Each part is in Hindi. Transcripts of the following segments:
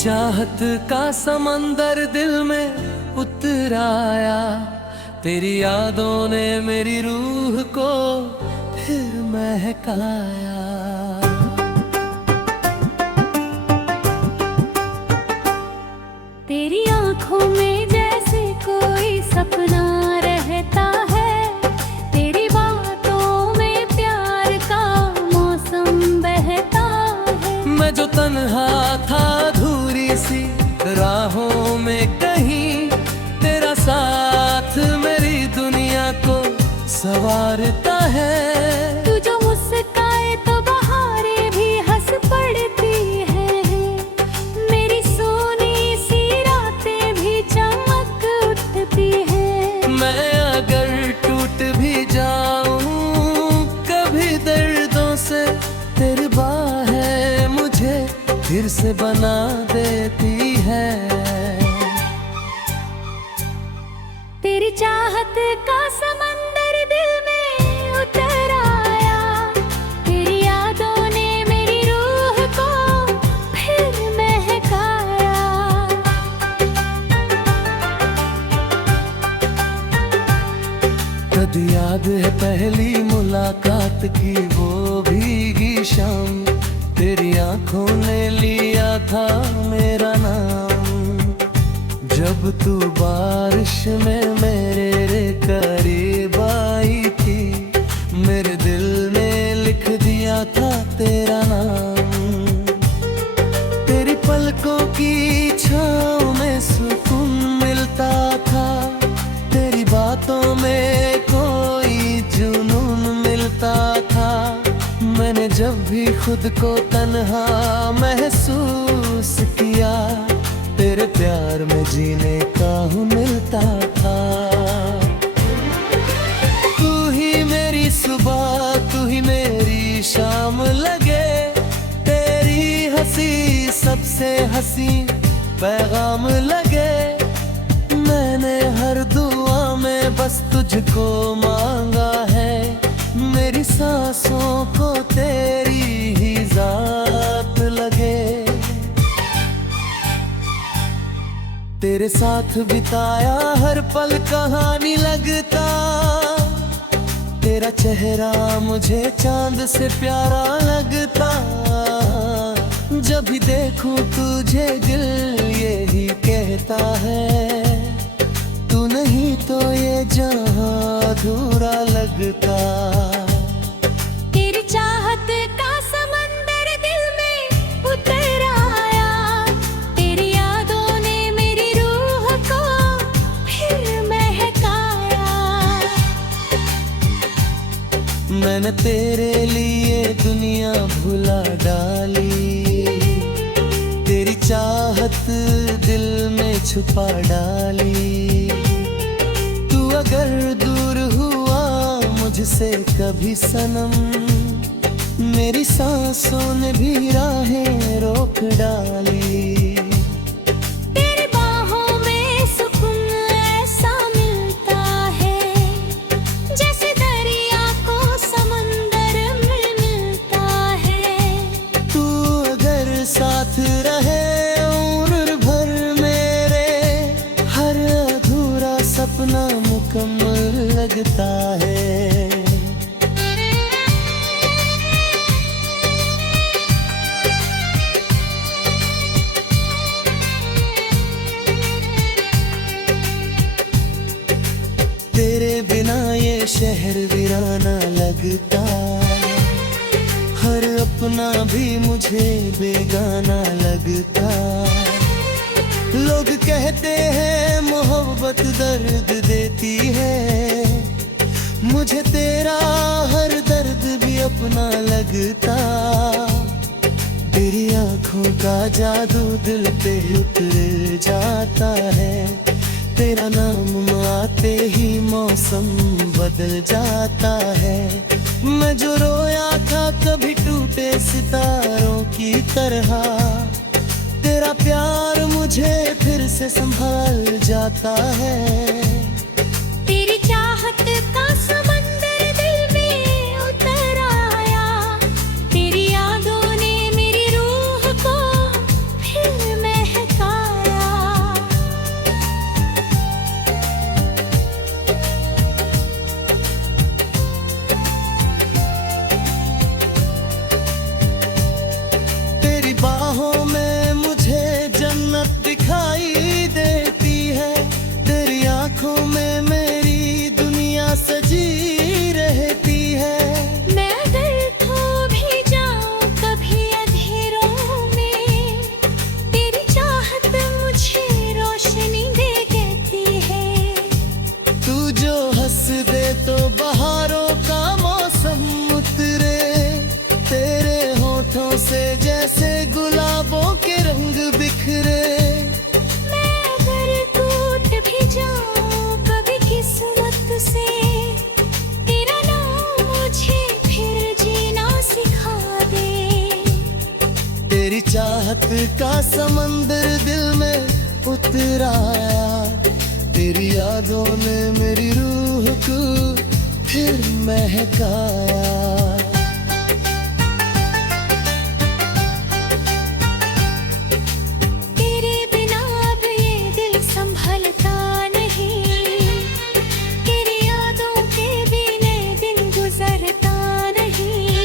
चाहत का समंदर दिल में उतर आया, तेरी यादों ने मेरी रूह को फिर महकाया। तेरी आंखों में जैसे कोई सपना रहता है, तेरी बातों में प्यार का मौसम बहता है। मैं जो तन्हा था अधूरी सी राहों में कहीं, तेरा साथ मेरी दुनिया को संवारता है। तू जो मुस्काए तो बहारें भी हंस पड़ती है, मेरी सोनी सी रातें भी चमक उठती है। मैं अगर टूट भी जाऊं कभी दर्दों से, तेरी बाहें मुझे फिर से बना देती है। तेरी चाहत का समंदर दिल में उतर आया, तेरी यादों ने मेरी रूह को फिर महकाया। कद याद है पहली मुलाकात की वो भीगी शाम, तेरी आंखों ने लिया था मेरा नाम। जब तू बारिश में मेरे करीब आई थी, मेरे दिल ने लिख दिया था तेरा नाम। तेरी पलकों की छाँव में सुकून मिलता था, तेरी बातों में कोई जुनून मिलता था। मैंने जब भी खुद को तन्हा महसूस किया, तेरे प्यार में जीने का मिलता था। तू ही मेरी सुबह, तू ही मेरी शाम लगे, तेरी हंसी सबसे हंसी पैगाम लगे। मैंने हर दुआ में बस तुझको मांगा है, मेरी सांसों को तेरी ही जात लगे। तेरे साथ बिताया हर पल कहानी लगता, तेरा चेहरा मुझे चांद से प्यारा लगता। जब भी देखूं तुझे दिल यही कहता है, तू नहीं तो ये जहां अधूरा लगता। तेरी चाहत का समंदर दिल में उतर आया, तेरी यादों ने मेरी रूह को फिर महकाया। मैंने तेरे लिए दुनिया भुला डाली, तेरी चाहत दिल में छुपा डाली। तू अगर दूर हुआ मुझसे कभी सनम, मेरी सांसों ने भी राहें रोक डाली। तेरी बाहों में सुकून ऐसा मिलता है, जैसे दरिया को समंदर में मिलता है। तू अगर साथ रहे उम्र भर मेरे, हर अधूरा सपना मुकम्मल लगता है। तेरे बिना ये शहर वीराना लगता, हर अपना भी मुझे बेगाना लगता। लोग कहते हैं मोहब्बत दर्द देती है, मुझे तेरा हर दर्द भी अपना लगता। तेरी आंखों का जादू दिल पे उतर जाता है, तेरा नाम आते ही मौसम बदल जाता है। मैं जो रोया था कभी टूटे सितारों की तरह, तेरा प्यार मुझे फिर से संभाल जाता है। तेरी चाहत का समंदर दिल में उतर आया, तेरी यादों ने मेरी रूह को फिर महकाया। चाहत का समंदर दिल में उतर आया, तेरी यादों ने मेरी रूह को फिर महकाया। तेरे बिना अब ये दिल संभलता नहीं, तेरी यादों के बिना दिन गुजरता नहीं।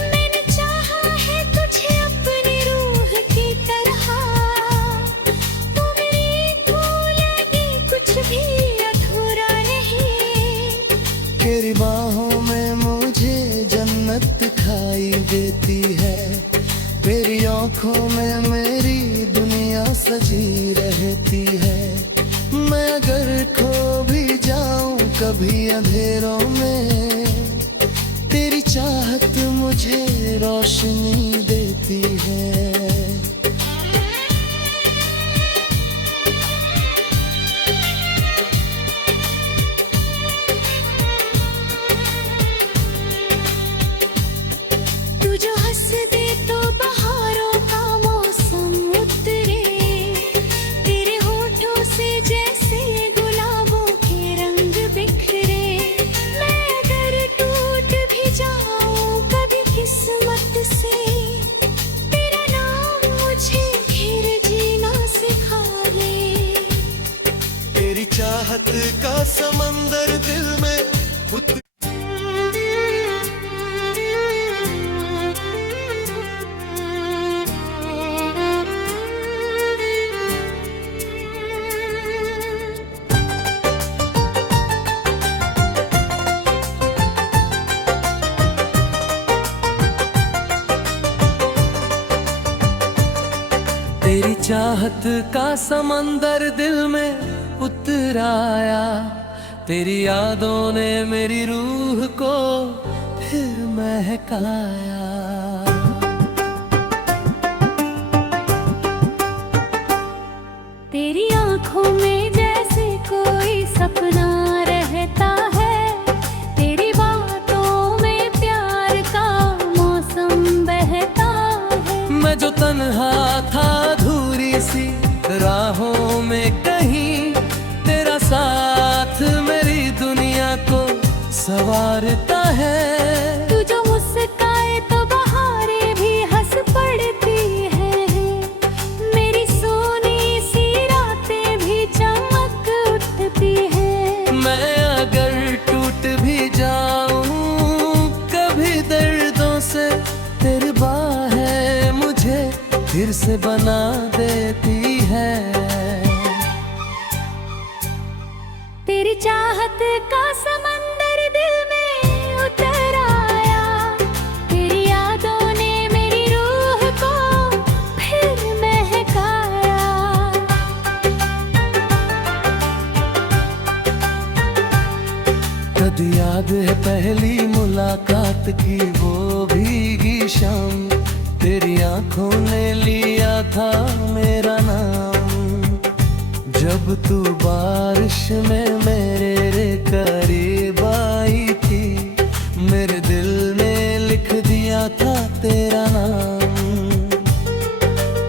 मैंने चाहा है तुझे अपनी रूह की तरह, तू मेरी को लगे कुछ भी अधूरा नहीं। तेरी बाहों में मुझे जन्नत दिखाई देती है, तेरी आंखों में मेरी दुनिया सजी रहती है। मैं अगर खो भी जाऊं कभी अंधेरों में, तेरी चाहत मुझे रोशनी देती है। तू जो हंस दे तो बहारों का मौसम उतरे, तेरे होठों से जैसे गुलाबों के रंग बिखरे। मैं अगर टूट भी जाऊं कभी किस्मत से, तेरा नाम मुझे फिर जीना सिखा दे। तेरी चाहत का समंदर दिल में उतर तेरी चाहत का समंदर दिल में उतर आया, तेरी यादों ने मेरी रूह को फिर महकाया। तेरी आंखों में जैसे कोई सपना रहता है, तेरी बातों में प्यार का मौसम बहता है। मैं जो तन्हा था अधूरी सी राहों में कहीं, तेरा साथ मेरी दुनिया को संवारता है। तू जो मुस्काए तो बहारें भी हंस पड़ती है, मेरी सोनी सी रातें भी चमक उठती है। मैं अगर टूट भी जाऊं कभी दर्दों से, तेरी बाहें मुझे फिर से बना देती है। तेरी चाहत का समंदर दिल में उतर आया, तेरी यादों ने मेरी रूह को फिर महकाया। कद याद है पहली मुलाकात की वो भीगी शाम, तेरी आंखों ने लिया था मेरा नाम। जब तू बारिश में मेरे करीब आई थी, मेरे दिल ने लिख दिया था तेरा नाम।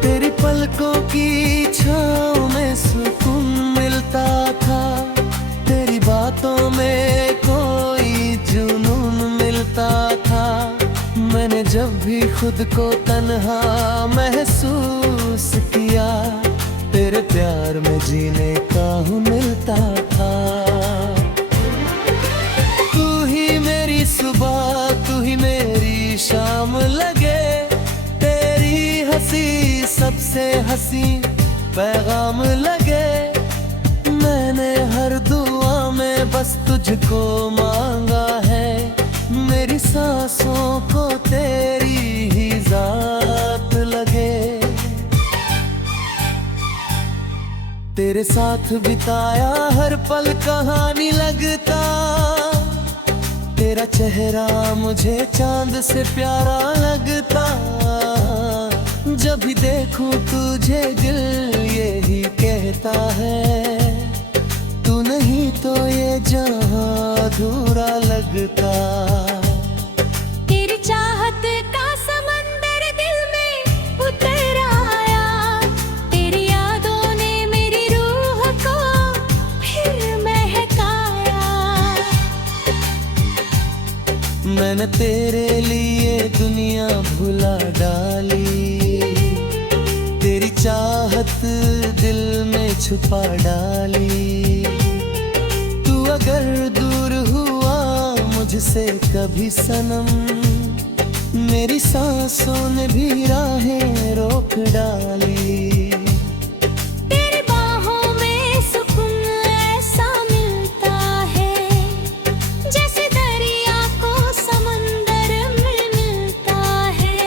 तेरी पलकों की छाँव में सुकून मिलता था, तेरी बातों में कोई जुनून मिलता था। मैंने जब भी खुद को तन्हा महसूस किया, तेरे प्यार में जीने का मिलता था। तू ही मेरी सुबह, तू ही मेरी शाम लगे, तेरी हंसी सबसे हंसी पैगाम लगे। मैंने हर दुआ में बस तुझको मांगा है, मेरी सांसों को तेरी ही जात लगे। तेरे साथ बिताया हर पल कहानी लगता, तेरा चेहरा मुझे चांद से प्यारा लगता। जब भी देखूं तुझे दिल यही कहता है, तू नहीं तो ये जहां अधूरा लगता। तेरी चाहत का समंदर दिल में उतर मैंने तेरे लिए दुनिया भुला डाली, तेरी चाहत दिल में छुपा डाली। तू अगर दूर हुआ मुझसे कभी सनम, मेरी सांसों ने भी राहें रोक डाली। तेरी बाहों में सुकून ऐसा मिलता है, जैसे दरिया को समंदर में मिलता है।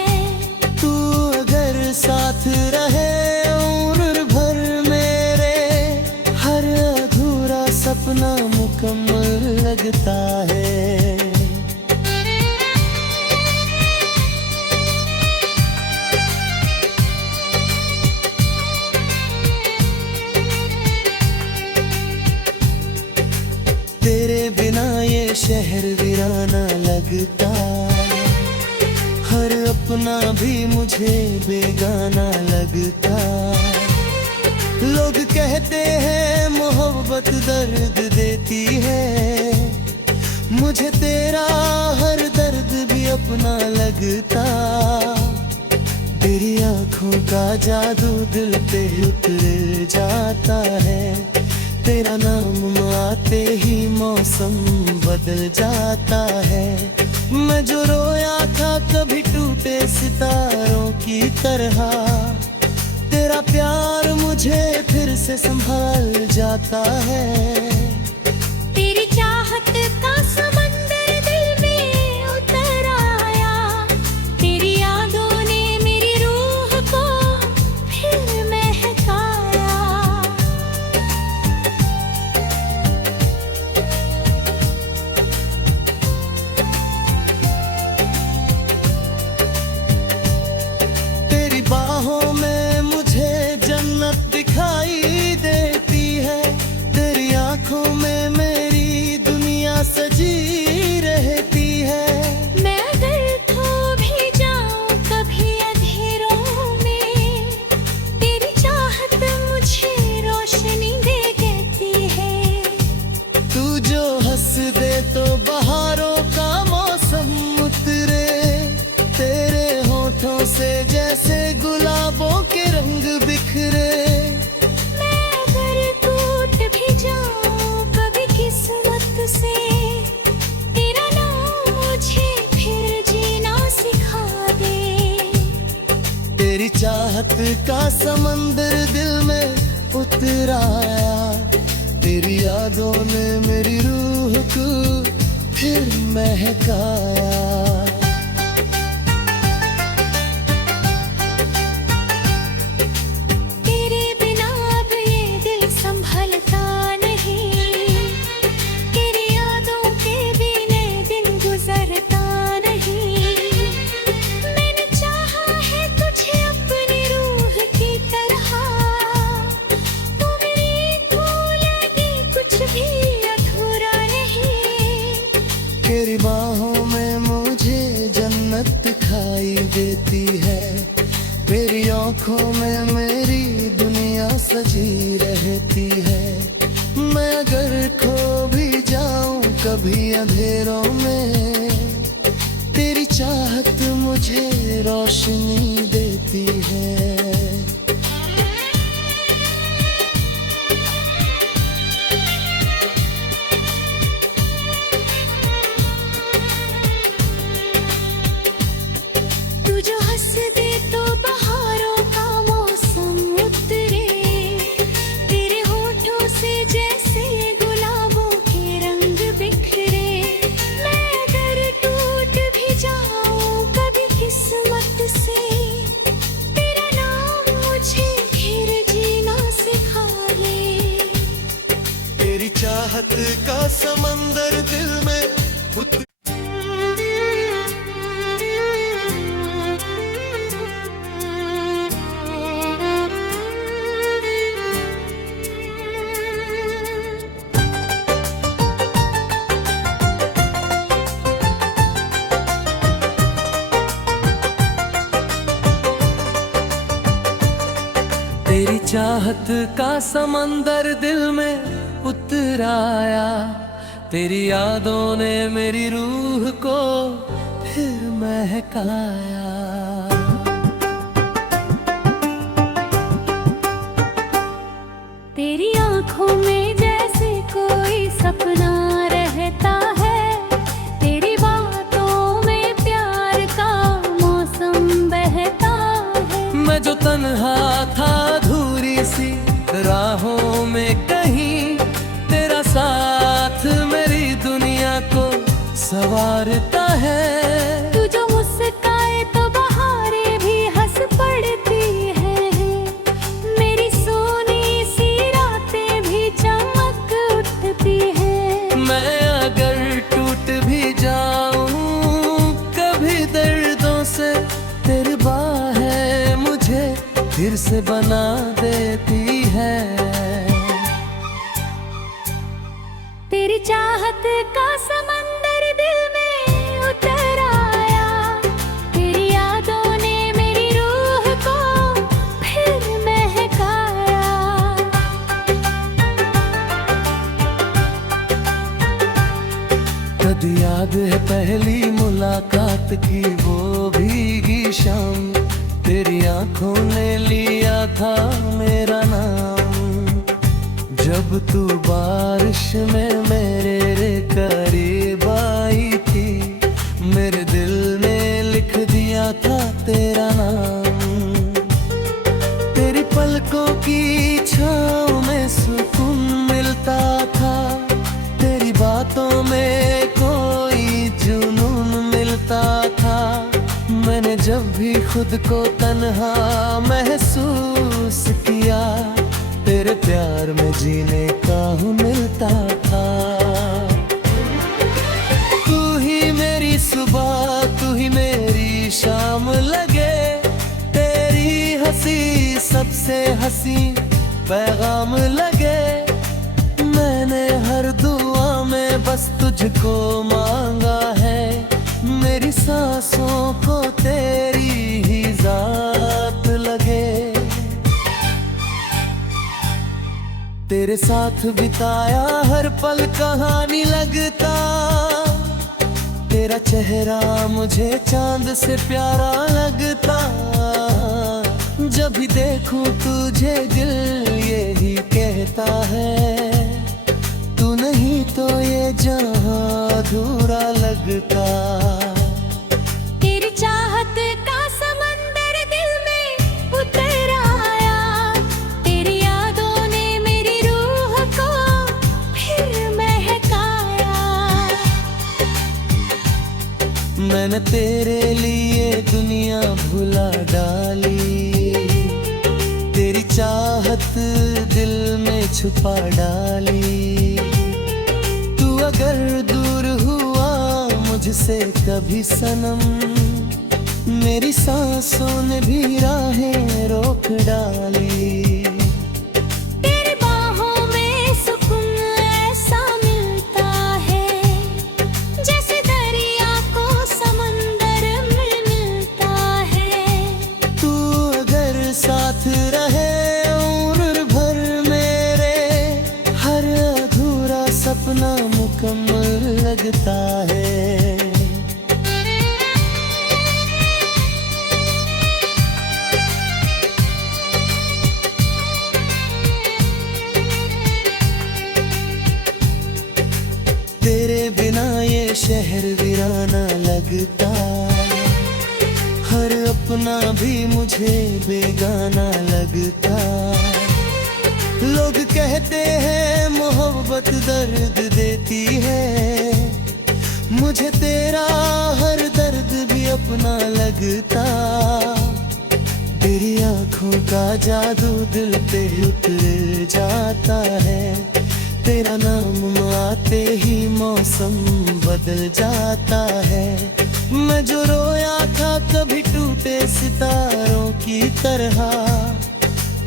तू अगर साथ रहे उम्र भर मेरे, हर अधूरा सपना मुकम्मल लगता है। तेरे बिना ये शहर वीराना लगता, हर अपना भी मुझे बेगाना लगता। लोग कहते हैं मोहब्बत दर्द देती है, मुझे तेरा हर दर्द भी अपना लगता। तेरी आंखों का जादू दिल पे उतर जाता है, तेरा नाम आते ही मौसम बदल जाता है। मैं जो रोया था कभी टूटे सितारों की तरह, तेरा प्यार मुझे फिर से संभाल जाता है। तेरी चाहत का समंदर दिल में उतर आया, तेरी यादों ने मेरी रूह को फिर महकाया। तेरी बाहों में मुझे जन्नत दिखाई देती है, तेरी आंखों में मेरी दुनिया सजी रहती है। मैं अगर खो भी जाऊं कभी अंधेरों में, तेरी चाहत मुझे रोशनी दे देती है। तू जो हंस दे तो बहारों का मौसम उतरे, तेरे होठों से जैसे गुलाबों के रंग बिखरे। मैं अगर टूट भी जाऊं कभी किस्मत से, तेरा नाम मुझे फिर जीना सिखा दे। तेरी चाहत का समंदर दिल में उतर आया, तेरी यादों ने मेरी रूह को फिर महकाया। तेरे बिना अब ये दिल संभलता नहीं, तेरी यादों के बिना दिन गुजरता नहीं। मैंने चाहा है तुझे अपनी रूह की तरह, तू मेरी तू लगी कुछ भी अधूरा नहीं। तेरी बाहों में मुझे जन्नत दिखाई देती है, मेरी आंखों में मेरी दुनिया सजी रहती है। मैं अगर खो भी जाऊं कभी अंधेरों में, तेरी चाहत मुझे रोशनी देती है। तू जो हंस दे तो बहारों का मौसम उतरे, तेरे होठों से जैसे गुलाबों के रंग बिखरे। मैं अगर टूट भी जाऊं कभी किस्मत से, तेरा नाम मुझे फिर जीना सिखा दे। तेरी चाहत का समंदर दिल में उतर तेरी चाहत का समंदर दिल में उतर आया, तेरी यादों ने मेरी रूह को फिर महकाया। तेरी आंखों में जैसे कोई सपना रहता है, तेरी बातों में प्यार का मौसम बहता है। मैं जो तन्हा था अधूरी सी राहों में कहीं, तेरा साथ मेरी दुनिया को संवारता है। तू जो मुस्काए तो बहारें भी हंस पड़ती है, मेरी सोनी सी रातें भी चमक उठती है। मैं अगर टूट भी जाऊं कभी दर्दों से, तेरी बाहें मुझे फिर से बना देती है। तेरी चाहत का समंदर दिल में उतर आया, तेरी यादों ने मेरी रूह को फिर महकाया। कद याद है पहली मुलाकात की वो भीगी शाम, तेरी आंखों ने लिया था मेरा नाम। जब तू बारिश में मेरे करीब आई थी, मेरे दिल ने लिख दिया था तेरा नाम। तेरी पलकों की छाँव में सुकून मिलता था, तेरी बातों में कोई जुनून मिलता था। मैंने जब भी खुद को तन्हा महसूस किया, तेरे प्यार में जीने का मिलता था। तू ही मेरी सुबह, तू ही मेरी शाम लगे, तेरी हंसी सबसे हंसी पैगाम लगे। मैंने हर दुआ में बस तुझको मांगा है, मेरी सांसों को तेरी ही जात लगे। तेरे साथ बिताया हर पल कहानी लगता, तेरा चेहरा मुझे चांद से प्यारा लगता। जब भी देखूं तुझे दिल यही कहता है, तू नहीं तो ये जहां अधूरा लगता। तेरी चाहत का समंदर दिल में उतर आया, तेरी यादों ने मेरी रूह को फिर महकाया। मैंने तेरे लिए दुनिया भुला डाली, तेरी चाहत दिल में छुपा डाली। तू अगर दूर हुआ मुझसे कभी सनम, मेरी सांसों ने भी राहें रोक डाली। तेरी बाहों में सुकून ऐसा मिलता है, जैसे दरिया को समंदर में मिलता है। तू अगर साथ रहे उम्र भर मेरे, हर अधूरा सपना मुकम्मल लगता है। तेरे बिना ये शहर वीराना लगता, हर अपना भी मुझे बेगाना लगता। लोग कहते हैं मोहब्बत दर्द देती है, मुझे तेरा हर दर्द भी अपना लगता। तेरी आंखों का जादू दिल पे उतर जाता है, तेरा नाम आते ही मौसम बदल जाता है। मैं जो रोया था कभी टूटे सितारों की तरह,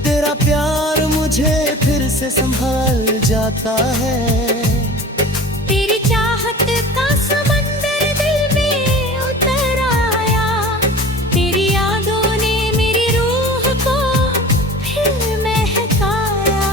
तेरा प्यार मुझे फिर से संभाल जाता है। तेरी चाहत का समंदर दिल में उतर आया, तेरी यादों ने मेरी रूह को फिर महकाया।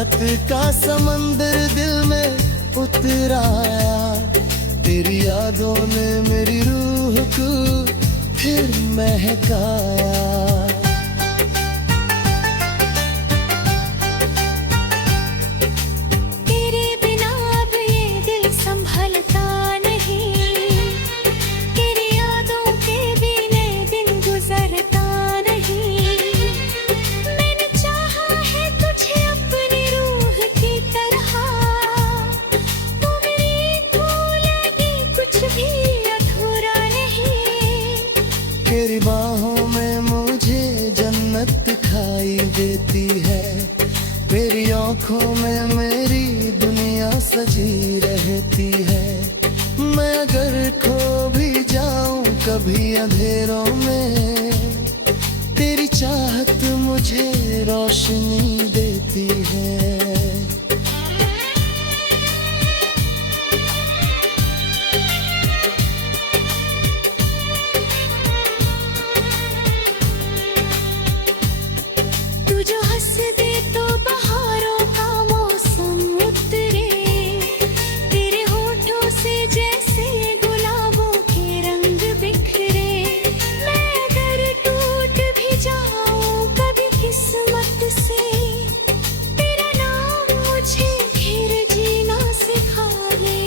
चाहत का समंदर दिल में उतर आया, तेरी यादों ने मेरी रूह को फिर महकाया। तेरे बिना अब ये दिल संभलता नहीं, तेरी यादों के बिना दिन गुजरता नहीं। मैंने चाहा है तुझे अपनी रूह की तरह, तू मेरी तू लगी कुछ भी अधूरा नहीं। तेरी बाहों में मुझे जन्नत दिखाई देती है, तेरी आंखों में मेरी दुनिया सजी रहती है। मैं अगर खो भी जाऊं कभी अंधेरों में, तेरी चाहत मुझे रोशनी देती है। तू जो हंस दे तो बहारों का मौसम उतरे, तेरे होठों से जैसे गुलाबों के रंग बिखरे। मैं अगर टूट भी जाऊं कभी किस्मत से, तेरा नाम मुझे फिर जीना सिखा दे।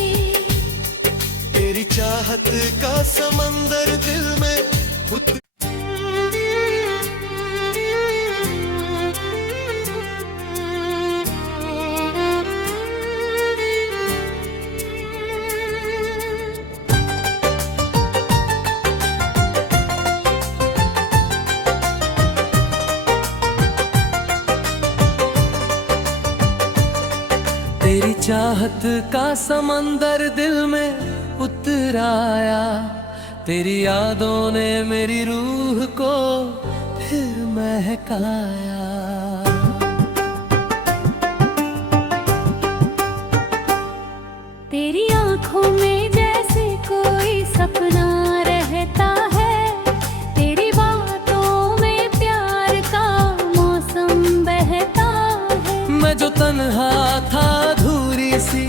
तेरी चाहत का समंदर दिल में उतर तेरी चाहत का समंदर दिल में उतर आया, तेरी यादों ने मेरी रूह को फिर महकाया। तेरी आंखों में जैसे कोई सपना रहता है, तेरी बातों में प्यार का मौसम बहता है। मैं जो तन्हा था अधूरी सी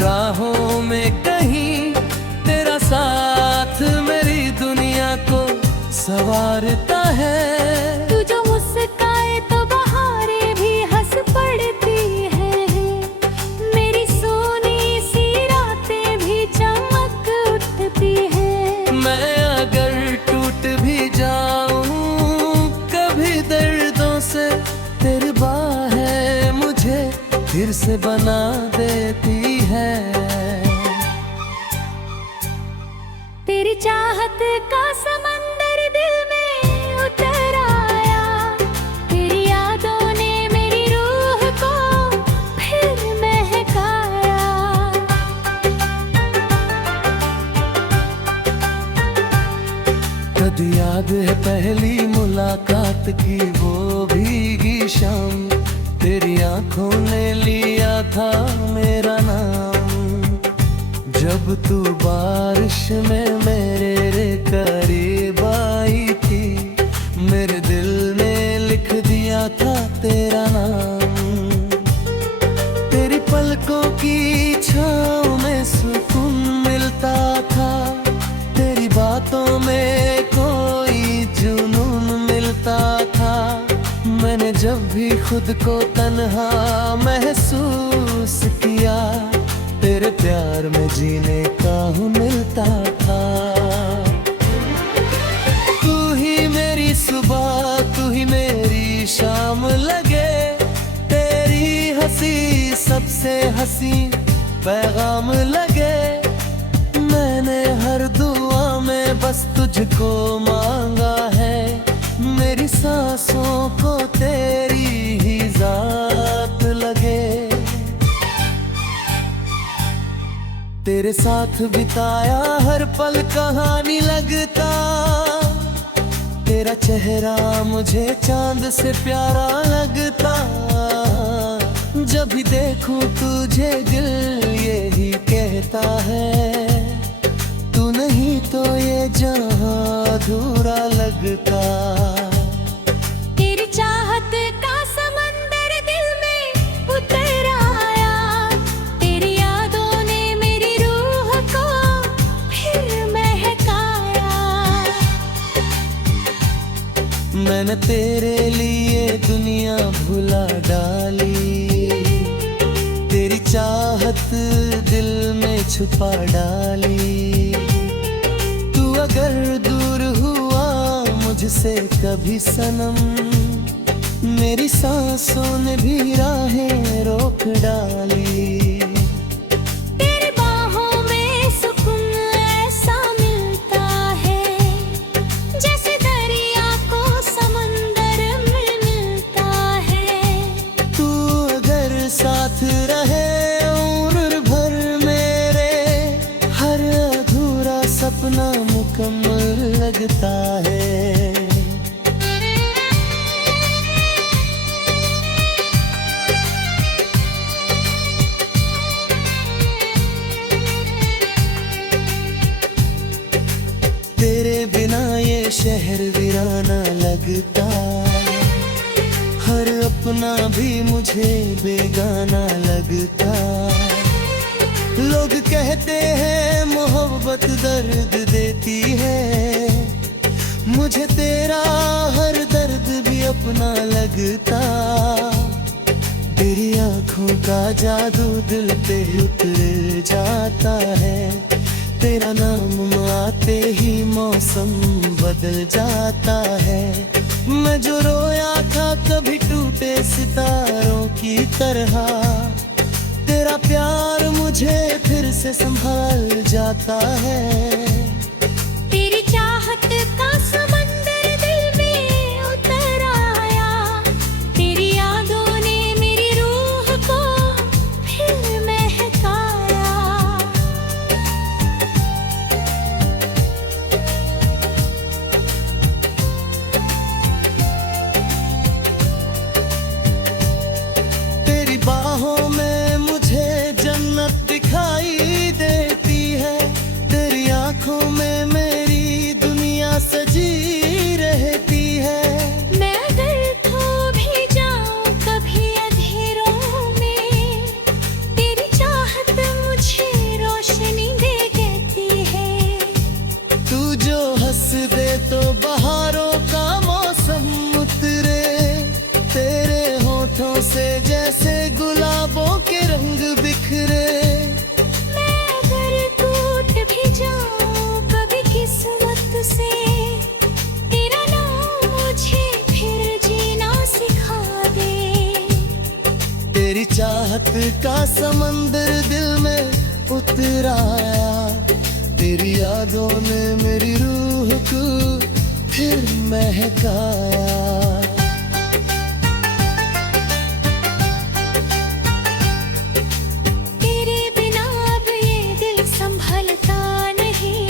राहों में कहीं, तेरा साथ मेरी दुनिया को संवारता है। तू जो मुस्काए तो बहारें भी हंस पड़ती है, मेरी सोनी सी रातें भी चमक उठती है। मैं अगर टूट भी जाऊं कभी दर्दों से, तेरी बाहें मुझे फिर से बना देती है। तेरी चाहत का समंदर दिल में उतर आया, तेरी यादों ने मेरी रूह को फिर महकाया। कद याद है पहली मुलाकात की वो भीगी शाम, तेरी आंखों ने लिया था मेरा नाम। जब तू बारिश में मेरे करीब आई थी, मेरे दिल ने लिख दिया था तेरा नाम। तेरी पलकों की छाँव में सुकून मिलता था, तेरी बातों में कोई जुनून मिलता था। मैंने जब भी खुद को तन्हा महसूस किया, तेरे प्यार में जीने का मिलता था। तू ही मेरी सुबह, तू ही मेरी शाम लगे, तेरी हंसी सबसे हंसी पैगाम लगे। मैंने हर दुआ में बस तुझको मांगा है, मेरी सांसों को तेरी ही जात लगे। तेरे साथ बिताया हर पल कहानी लगता, तेरा चेहरा मुझे चांद से प्यारा लगता। जब भी देखूं तुझे दिल यही कहता है, तू नहीं तो ये जहां अधूरा लगता। तेरी चाहत का समंदर दिल में उतर मैंने तेरे लिए दुनिया भुला डाली, तेरी चाहत दिल में छुपा डाली। तू अगर दूर हुआ मुझसे कभी सनम, मेरी सांसों ने भी राहें रोक डाली। तेरी बाहों में सुकून ऐसा मिलता है, जैसे दरिया को समंदर में मिलता है। तू अगर साथ रहे उम्र भर मेरे, हर अधूरा सपना मुकम्मल लगता है। तेरे बिना ये शहर वीराना लगता, हर अपना भी मुझे बेगाना लगता। लोग कहते हैं मोहब्बत दर्द देती है, मुझे तेरा हर दर्द भी अपना लगता। तेरी आंखों का जादू दिल पे उतर जाता है, तेरा नाम आते ही मौसम बदल जाता है। मैं जो रोया था कभी टूटे सितारों की तरह, तेरा प्यार मुझे फिर से संभाल जाता है। तेरी चाहत का समंदर दिल में उतर आया, तेरी यादों ने मेरी रूह को फिर महकाया। तेरी बाहों में मुझे जन्नत दिखाई देती है, तेरी आंखों में मेरी दुनिया सजी रहती है। मैं अगर खो भी जाऊं कभी अंधेरों में, तेरी चाहत मुझे रोशनी दे देती है। तू जो हंस दे तो बहारों का मौसम उतरे, तेरे होठों से जैसे गुलाबों के रंग बिखरे। मैं अगर टूट भी जाऊं कभी किस्मत से, तेरा नाम मुझे फिर जीना सिखा दे। तेरी चाहत का समंदर दिल में उतर आया, तेरी यादों ने मेरी रूह को फिर महकाया। तेरे बिना अब ये दिल संभलता नहीं,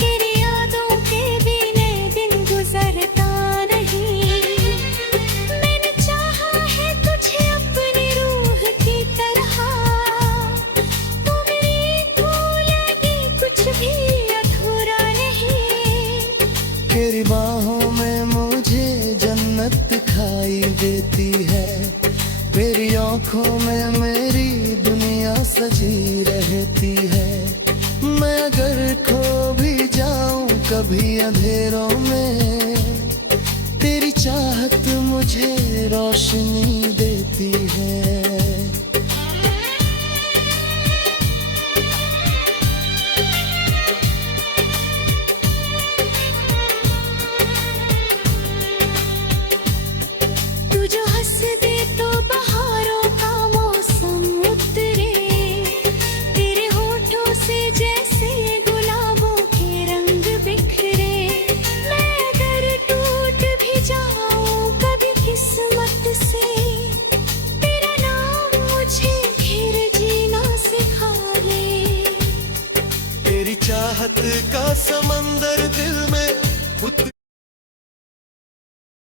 तेरी यादों के बिना दिन गुजरता नहीं। मैंने चाहा है तुझे अपनी रूह की तरह, तू मेरी को लगे कुछ भी अधूरा नहीं। तेरी बाहों में मुझे जन्नत दिखाई देती है, मेरी आंखों में मेरी दुनिया सजी रहती है। मैं अगर खो भी जाऊं कभी अंधेरों में, तेरी चाहत मुझे रोशनी देती है।